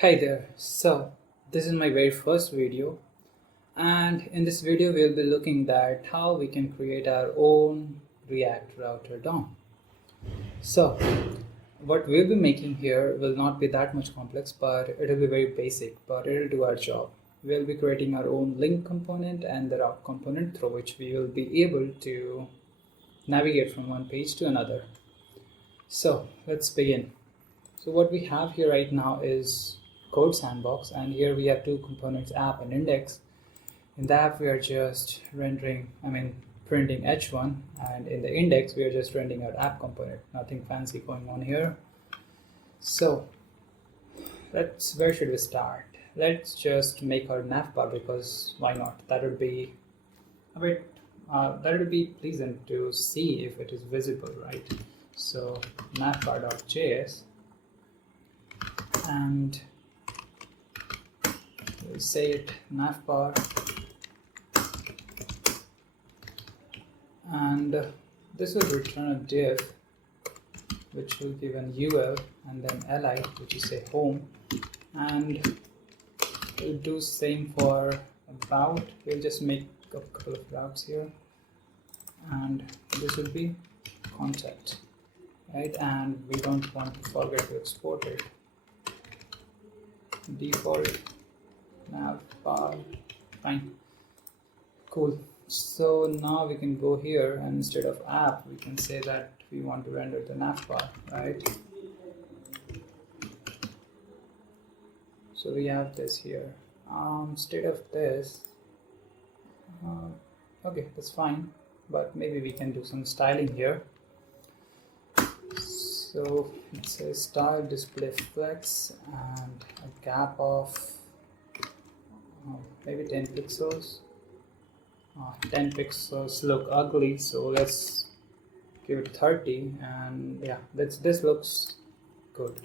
Hi there. So, this is my very first video, and in this video, we'll be looking at how we can create our own React router DOM. So, what we'll be making here will not be that much complex, but it'll be very basic, but it'll do our job. We'll be creating our own link component and the route component through which we will be able to navigate from one page to another. So, let's begin. So what we have here right now is code sandbox, and here we have two components, app and index. In the app we are just printing h1, and in the index we are just rendering our app component. Nothing fancy going on here. So where should we start? Let's just make our navbar, because why not? That would be pleasant to see if it is visible, right? So navbar.js, and we'll say it navbar, and this will return a div which will give an ul and then li, which is say home, and we'll do same for about. We'll just make a couple of routes here, and this will be contact, right? And we don't want to forget to export it. Default navbar, fine, cool. So now we can go here, and instead of app we can say that we want to render the navbar, right? So we have this here. Instead of this, okay, that's fine, but maybe we can do some styling here. So let's say style display flex and a gap of maybe 10 pixels. 10 pixels look ugly, so let's give it 30, and yeah, this looks good.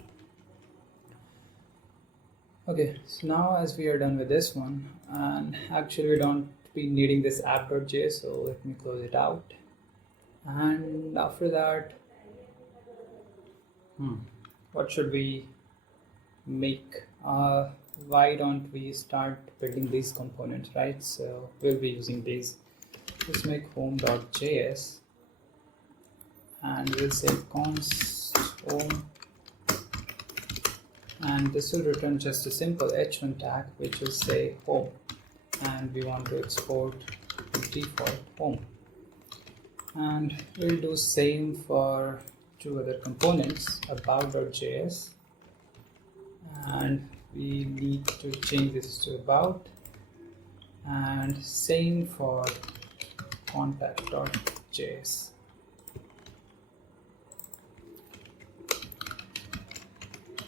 Okay, so now as we are done with this one, and actually we don't be needing this app.js, so let me close it out. And after that, what should we make? Why don't we start building these components, right? So we'll be using these. Let's make home.js, and we'll say const home, and this will return just a simple h1 tag which will say home, and we want to export default home. And we'll do same for two other components, about.js, and we need to change this to about, and same for contact.js.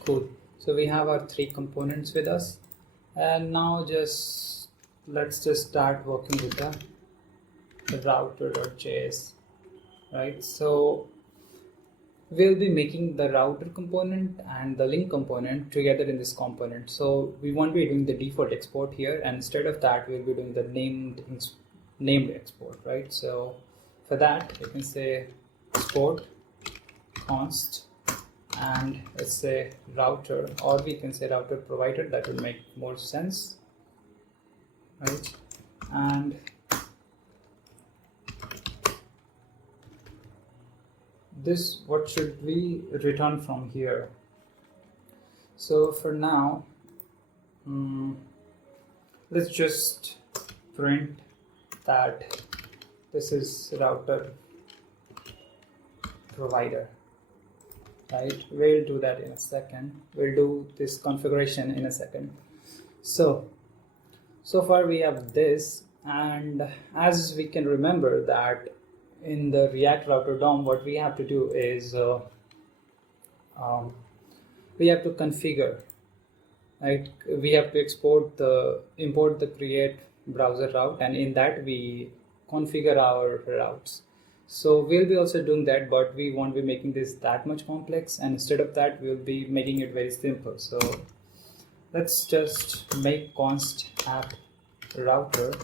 Cool. So we have our three components with us, and now let's just start working with the router.js, right? So we'll be making the router component and the link component together in this component. So we won't be doing the default export here, and instead of that we'll be doing the named export, right? So for that we can say export const, and let's say router, or we can say router provider. That will make more sense, right? And this, what should we return from here? So for now, let's just print that this is router provider, right? We'll do that in a second. We'll do this configuration in a second. So far we have this, and as we can remember that in the React router DOM, what we have to do is we have to configure, right? We have to import the create browser route, and in that we configure our routes. So we'll be also doing that, but we won't be making this that much complex, and instead of that we'll be making it very simple. So let's just make const app router,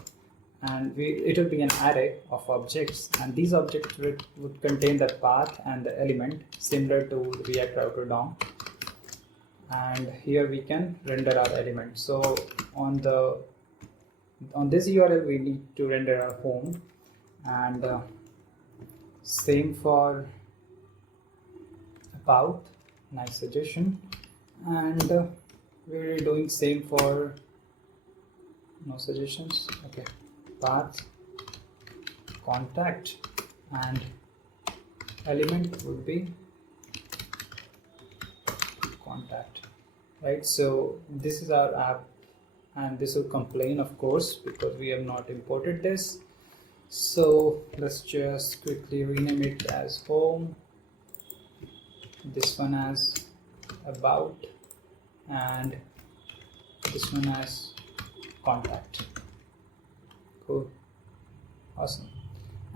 and it will be an array of objects, and these objects would contain the path and the element, similar to React router DOM. and here we can render our element. So on this URL we need to render our home, and same for about, nice suggestion, and we're doing same for no suggestions, okay, path, contact, and element would be contact, right? So this is our app, and this will complain, of course, because we have not imported this. So let's just quickly rename it as home, this one as about, and this one as contact. Cool, awesome.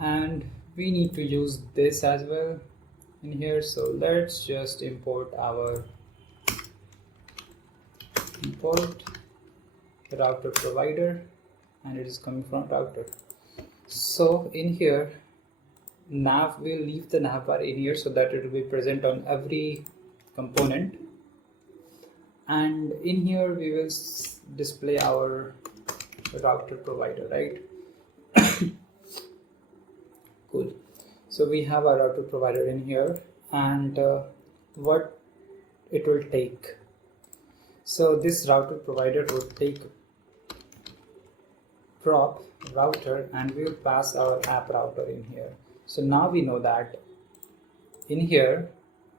And we need to use this as well in here, so let's just import router provider, and it is coming from router. So in here, nav, we'll leave the nav bar in here so that it will be present on every component, and in here we will display our router provider, right? Cool. So we have our router provider in here, and what it will take. So this router provider would take prop router, and we will pass our app router in here. So now we know that in here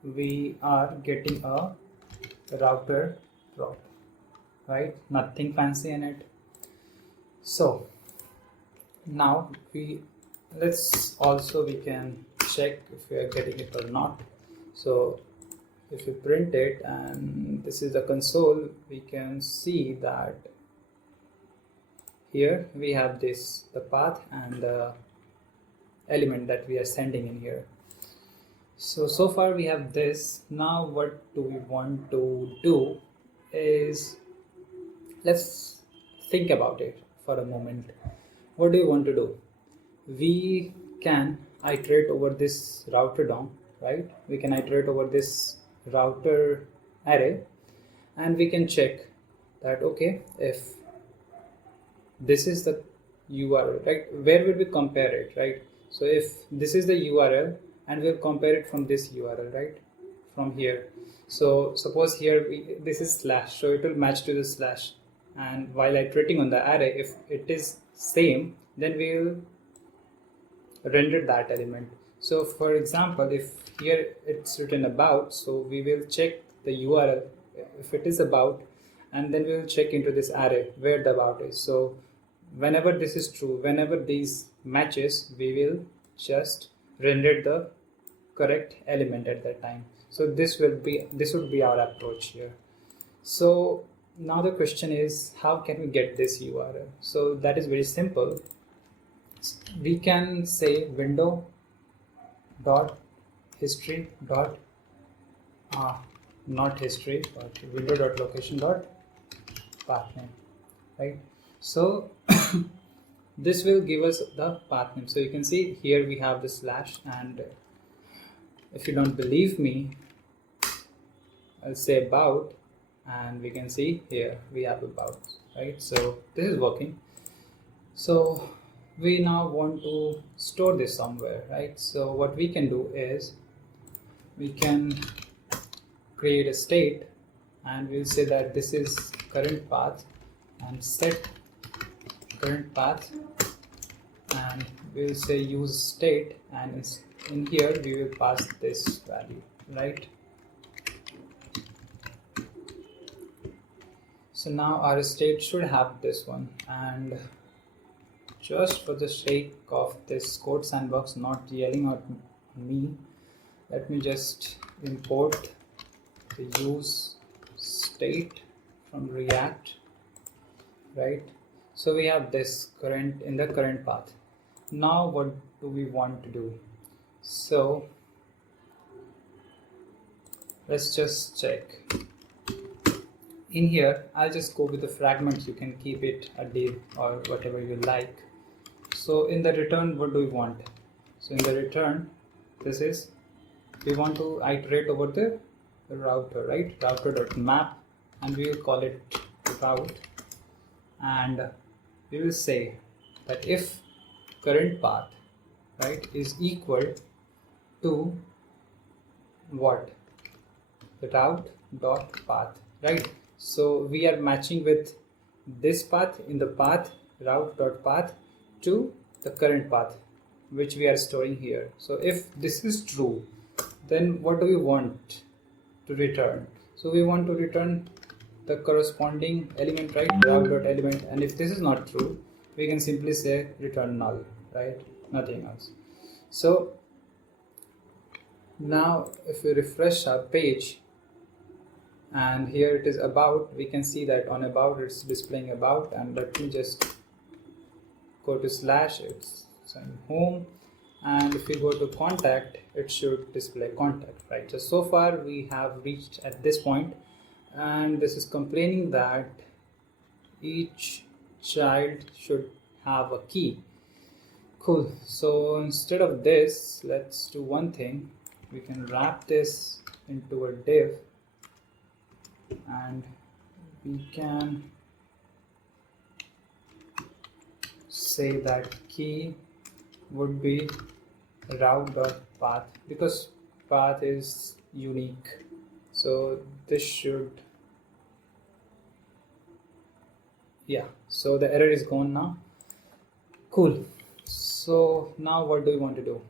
we are getting a router prop, right? Nothing fancy in it. So now let's also we can check if we are getting it or not. So if we print it, and this is the console, we can see that here we have the path and the element that we are sending in here. So far we have this. Now what do we want to do is, let's think about it for a moment. What do you want to do? We can iterate over this router DOM, right? We can iterate over this router array, and we can check that, okay, if this is the URL, right, where will we compare it, right? So if this is the URL, and we'll compare it from this URL, right, from here. So suppose here this is slash, so it will match to the slash, and while iterating on the array, if it is same, then we will render that element. So for example, if here it's written about, so we will check the URL if it is about, and then we will check into this array where the about is. So whenever this is true, whenever these matches, we will just render the correct element at that time. So this would be our approach here. So now the question is, how can we get this URL? So that is very simple. We can say window dot history dot not history, but window dot location dot path name, right? So this will give us the path name. So you can see here we have the slash, and if you don't believe me, I'll say about, and we can see here we have about, right? So this is working. So we now want to store this somewhere, right? So what we can do is we can create a state, and we'll say that this is current path, and set current path, and we'll say use state, and in here we will pass this value, right? So now our state should have this one, and just for the sake of this code sandbox not yelling at me, let me just import the use state from React, right? So we have this current in the current path. Now what do we want to do? So let's just check. In here, I'll just go with the fragments. You can keep it a div or whatever you like. So in the return, what do we want? So in the return, this is, we want to iterate over the router, right? Router.map, and we will call it route, and we will say that if current path, right, is equal to what? The route dot path, right? So we are matching with this path in the path route dot path to the current path which we are storing here. So if this is true, then what do we want to return? So we want to return the corresponding element, right? Route dot element. And if this is not true, we can simply say return null, right? Nothing else. So now if we refresh our page, and here it is about, we can see that on about it's displaying about, and let me just go to slash, it's on home, and if we go to contact, it should display contact, right? So far we have reached at this point, and this is complaining that each child should have a key. Cool. So instead of this, let's do one thing. We can wrap this into a div, and we can say that key would be route.path, because path is unique. So this should, yeah, so the error is gone now. Cool. So now what do we want to do?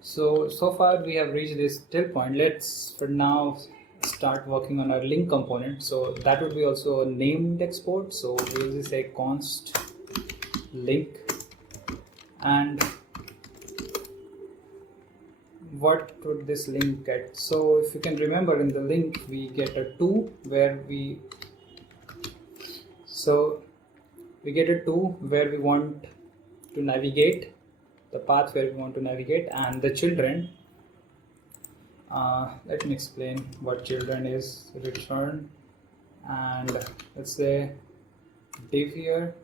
So far we have reached this till point. Let's for now start working on our link component. So that would be also a named export. So we will just say const link, and what would this link get? So if you can remember, in the link we get a 2 where we get a 2 where we want to navigate, the path where we want to navigate, and the children, let me explain what children is. Return, and let's say div here,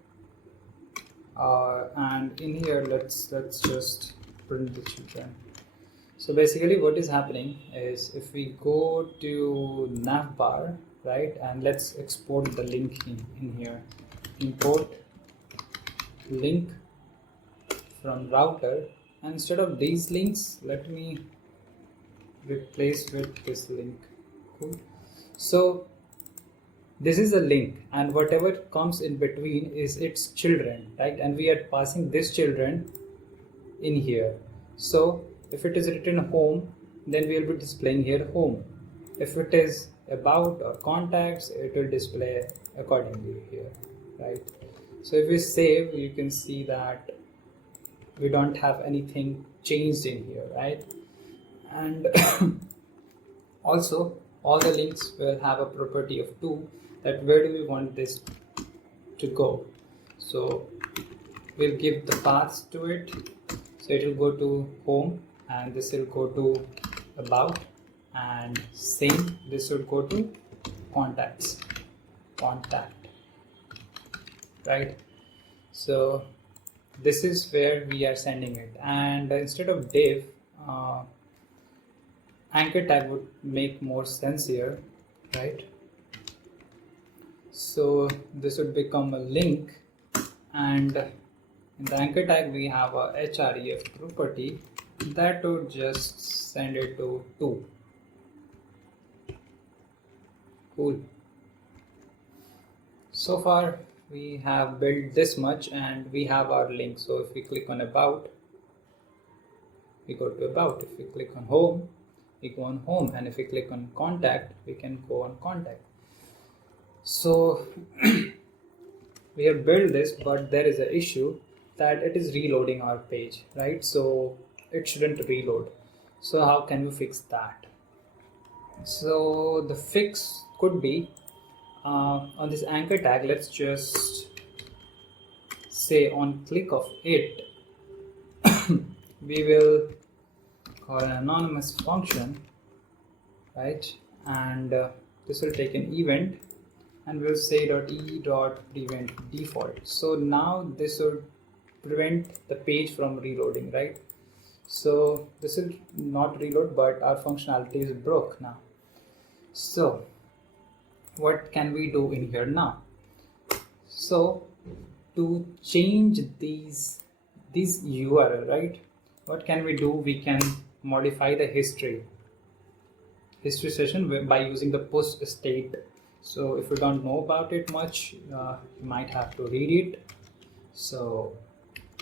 and in here let's just print the children. So basically what is happening is, if we go to navbar, right, and let's export the link in here, import link from router, and instead of these links, let me replace with this link. Cool. So this is a link, and whatever comes in between is its children, right? And we are passing this children in here. So if it is written home, then we will be displaying here home. If it is about or contacts, it will display accordingly here, right? So if we save, you can see that we don't have anything changed in here, right? And also all the links will have a property of 2, that where do we want this to go. So we'll give the paths to it. So it will go to home, and this will go to about, and same, this would go to contact, right? So this is where we are sending it, and instead of div, anchor tag would make more sense here, right? So this would become a link, and in the anchor tag we have a href property that would just send it to 2. Cool. So far we have built this much, and we have our link. So if we click on about, we go to about. If we click on home, we go on home, and if we click on contact, we can go on contact. So we have built this, but there is an issue that it is reloading our page, right? So it shouldn't reload. So how can we fix that? So the fix could be, on this anchor tag, let's just say on click of it, we will call an anonymous function, right? And this will take an event, and we'll say .e.prevent default. So now this would prevent the page from reloading, right? So this will not reload, but our functionality is broke now. So what can we do in here now? So to change these URL, right, what can we do? We can modify the history session by using the post state. So if you don't know about it much, you might have to read it. So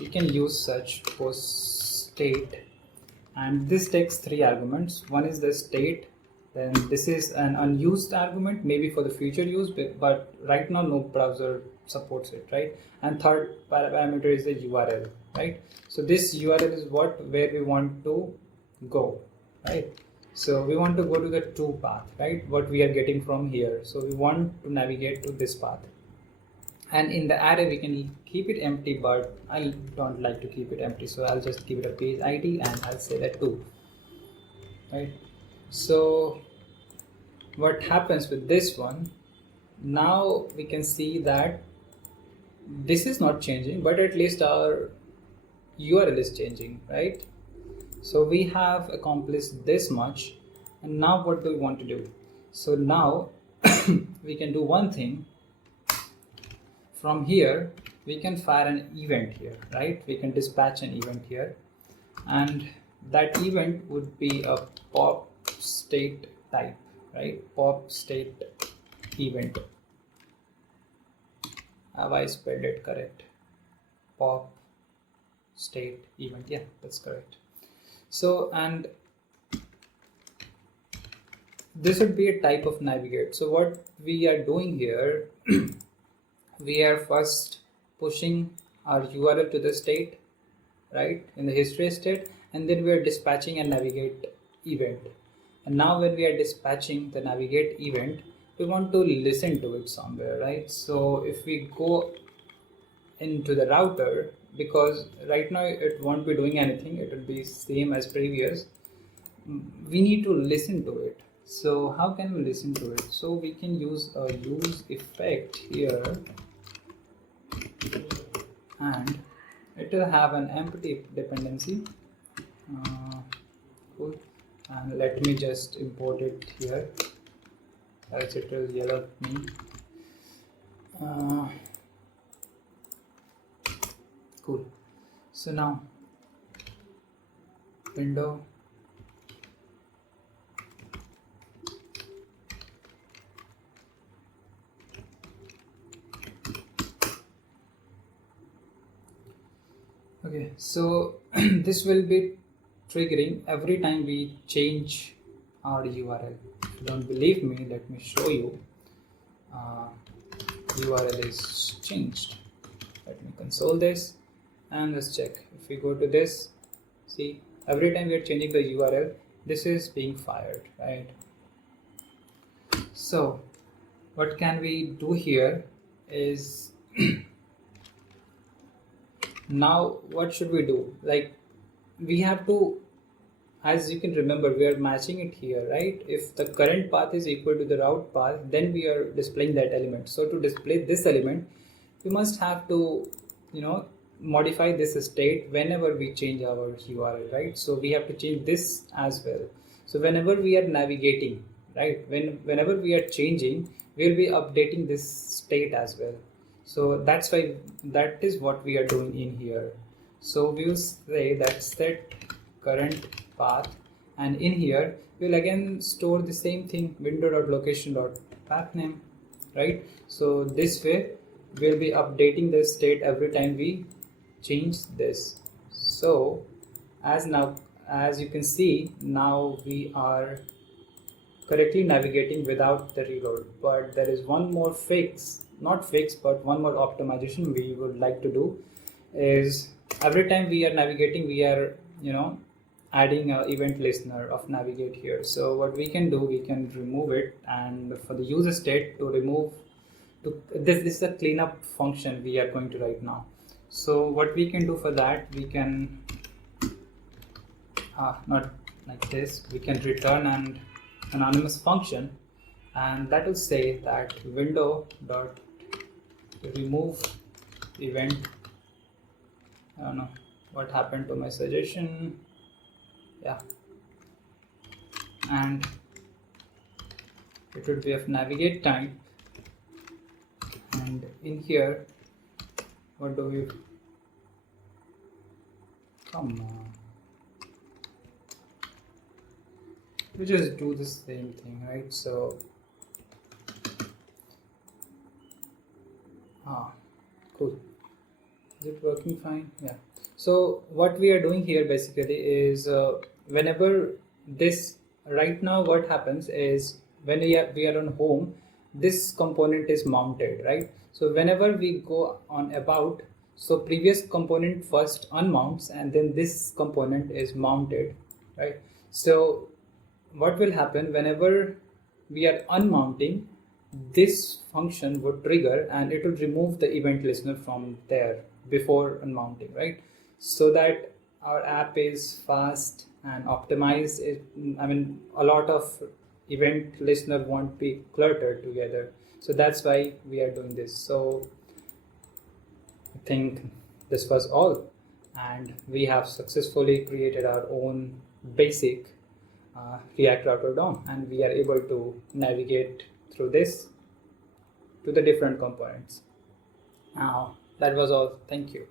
you can use such post state, and this takes 3 arguments. One is the state, then this is an unused argument, maybe for the future use, but right now no browser supports it, right? And third parameter is the URL, right? So this URL is where we want to go, right? So we want to go to the to path, right? What we are getting from here. So we want to navigate to this path. And in the array we can keep it empty, but I don't like to keep it empty, so I'll just give it a page ID and I'll say that 2, right? So what happens with this one, now we can see that this is not changing, but at least our URL is changing, right? So we have accomplished this much, and now what do we want to do? So now we can do one thing. From here we can fire an event here, right? We can dispatch an event here, and that event would be a pop state type, right? Pop state event. Have I spelled it correct? Pop state event, yeah, that's correct. So, and this would be a type of navigate. So what we are doing here, we are first pushing our URL to the state, right, in the history state, and then we are dispatching a navigate event. And now when we are dispatching the navigate event, we want to listen to it somewhere, right? So if we go into the router, because right now it won't be doing anything, it will be same as previous, we need to listen to it. So how can we listen to it? So we can use a use effect here, and it will have an empty dependency. Cool. And let me just import it here, as it will yell at me. Cool. So now window okay, so this will be triggering every time we change our URL. If you don't believe me, let me show you. URL is changed. Let me console this and let's check. If we go to this, see, every time we are changing the URL, this is being fired, right? So what can we do here is now what should we do? Like, we have to, as you can remember, we are matching it here, right? If the current path is equal to the route path, then we are displaying that element. So to display this element, we must have to, modify this state whenever we change our URL, right? So we have to change this as well. So whenever we are navigating, right, whenever we are changing, we'll be updating this state as well. So that's why that is what we are doing in here. So we will say that set current path, and in here we'll again store the same thing, window.location.pathname, right? So this way we'll be updating the state every time we change this. So as you can see, now we are correctly navigating without the reload. But there is one more but one more optimization we would like to do is every time we are navigating, we are adding an event listener of navigate here. So what we can do, we can remove it, and for the user state to remove, this is a cleanup function we are going to write now. So what we can do for that, we can not like this, we can return an anonymous function, and that will say that window dot remove event. I don't know what happened to my suggestion. Yeah, and it would be of navigate type, and in here what do we, come on, we just do the same thing, right? So cool, is it working fine? Yeah. So what we are doing here basically is whenever this, right now what happens is when we are on home, this component is mounted, right? So whenever we go on about, so previous component first unmounts and then this component is mounted, right? So what will happen whenever we are unmounting, this function would trigger and it would remove the event listener from there before unmounting, right? So that our app is fast and optimized. I mean, a lot of event listener won't be cluttered together. So that's why we are doing this. So I think this was all, and we have successfully created our own basic React Router DOM, and we are able to navigate through this to the different components. Now, that was all. Thank you.